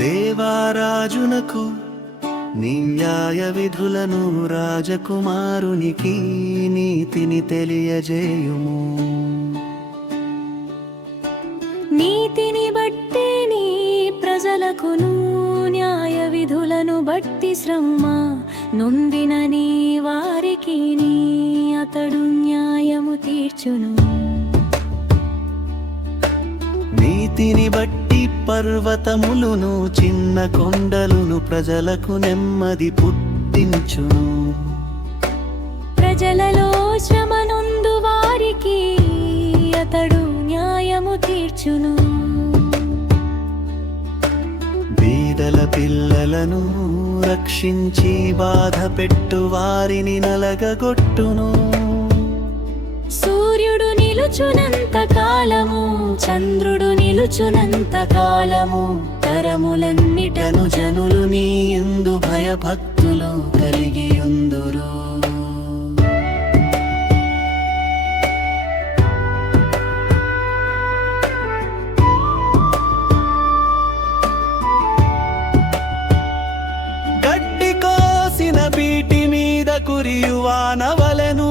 దేవారాజునకు నీ న్యాయ విధులను రాజకుమారునికి నీతిని తెలియజేయుము. నీతిని బట్టి నీ ప్రజలకును న్యాయ విధులను బట్టి శ్రమ నొందిన నీ వారికి నీ అతడు న్యాయము తీర్చును. నీతిని బట్టి పర్వతములను చిన్న కొండలను ప్రజలకు నెమ్మది పుట్టించును. ప్రజలలో శ్రమ నొందు వారికి అతడు న్యాయము తీర్చును. బీదల పిల్లలను రక్షించి బాధ పెట్టు వారిని నలగగొట్టును. సూర్యుడు నిలుచునంత కాలము, చంద్రుడు నిలుచునంత కాలము, తరములన్నిటను జనులు నీ యందు భయభక్తులు కలిగి యుందురు. గడ్డి కోసిన బీటి మీద కురియువానవలెను,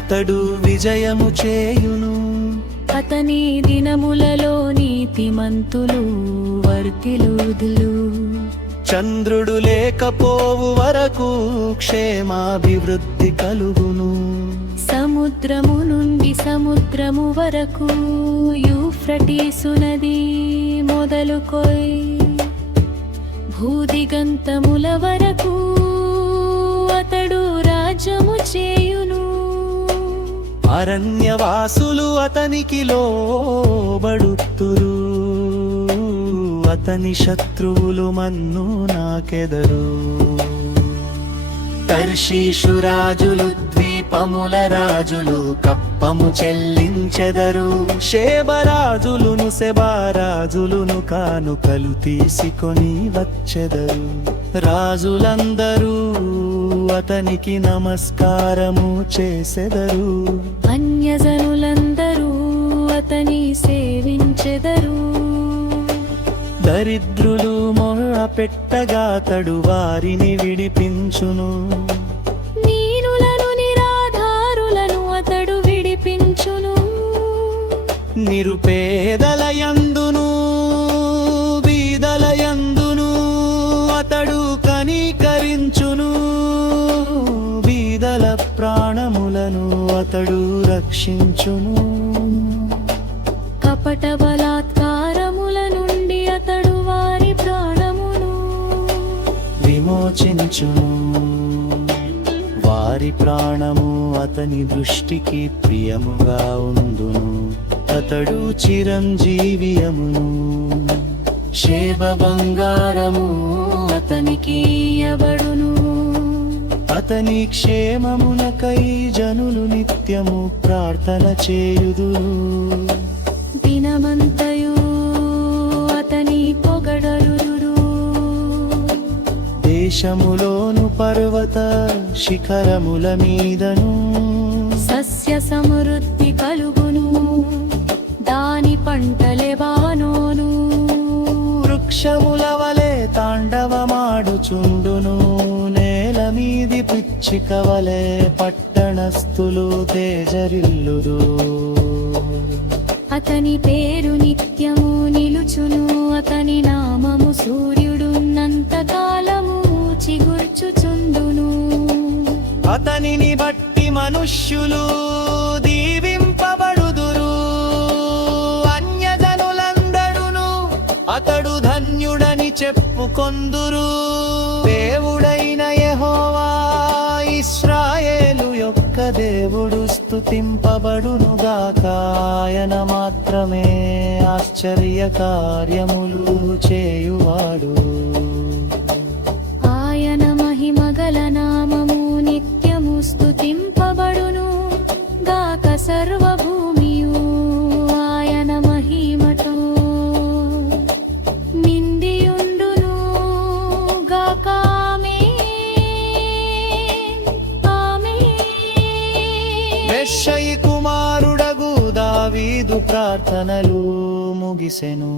అతడు విజయము చేయును. అతని దినములలో నీతిమంతులు వర్ధిల్లుదురు. చంద్రుడు లేకపోవు వరకు క్షేమాభివృద్ధి కలుగును. సముద్రము నుండి సముద్రము వరకు, యూఫ్రటీసు నది మొదలుకొయ్ భూదిగంతముల వరకు అతడు రాజ్యము చేయును. అరణ్యవాసులు అతనికి లోబడుతురు, అతని శత్రువులు మన్ను నాకెదరు. తర్షీషు రాజులు ద్వీపముల రాజులు కప్పము చెల్లించెదరు. షేబరాజులును సెబారాజులును కానుకలు తీసుకొని వచ్చెదరు. రాజులందరూ అతనికి నమస్కారము చేసెదరు. అన్యజనులందరూ అతని సేవించెదరు. దరిద్రులు మొర్ర పెట్టగా అతడు వారిని విడిపించును. నీనులను నిరాధారులను అతడు విడిపించును. నిరుపేదలయందును బీదలయందును అతడు కనికరించును. బీదల ప్రాణములను అతడు రక్షించును. కపట బలాత్కారముల నుండి అతడు వారి ప్రాణమును విమోచించును. వారి ప్రాణము అతని దృష్టికి ప్రియముగా ఉండును. అతడు చిరంజీవియమును. శేబ బంగారము అతనికి ఇయ్యబడును. అతని క్షేమమునకై జనులు నిత్యము ప్రార్థన చేయుదురు. దినమంతయు అతని పొగడరుదురు. దేశములోను పర్వత శిఖరముల మీదను సస్య సమృద్ధి కలుగును. దాని పంటలే బానోను. వృక్షముల వలె తాండవమాడుచుండును. నేల మీది పిచ్చిక వలె పట్టణస్థులు తేజరిల్లుదు. అతని పేరు నిత్యము నిలుచును. అతని నామము సూర్యుడున్నంత కాలము చిగుర్చుచుండును. అతనిని బట్టి మనుష్యులు దీవింపబడుదురు. అన్యజనులందరును అతడు ధన్యుడని చెప్పుకొందురు. దేవుడైన యెహోవా ఇశ్రాయేలు యొక్క దేవుడు స్తుతింపబడునుగాక. ఆయన మాత్రమే ఆశ్చర్య కార్యములు చేయువాడు. ఆయన మహిమగల నామము నిత్యము స్తుతింపబడును గాక. సర్వభూమియు ఆయన మహిమతో నిండియుండును గాక. ఆమేన్, ఆమేన్. మెషయి ప్రార్థనలు ముగిసెను.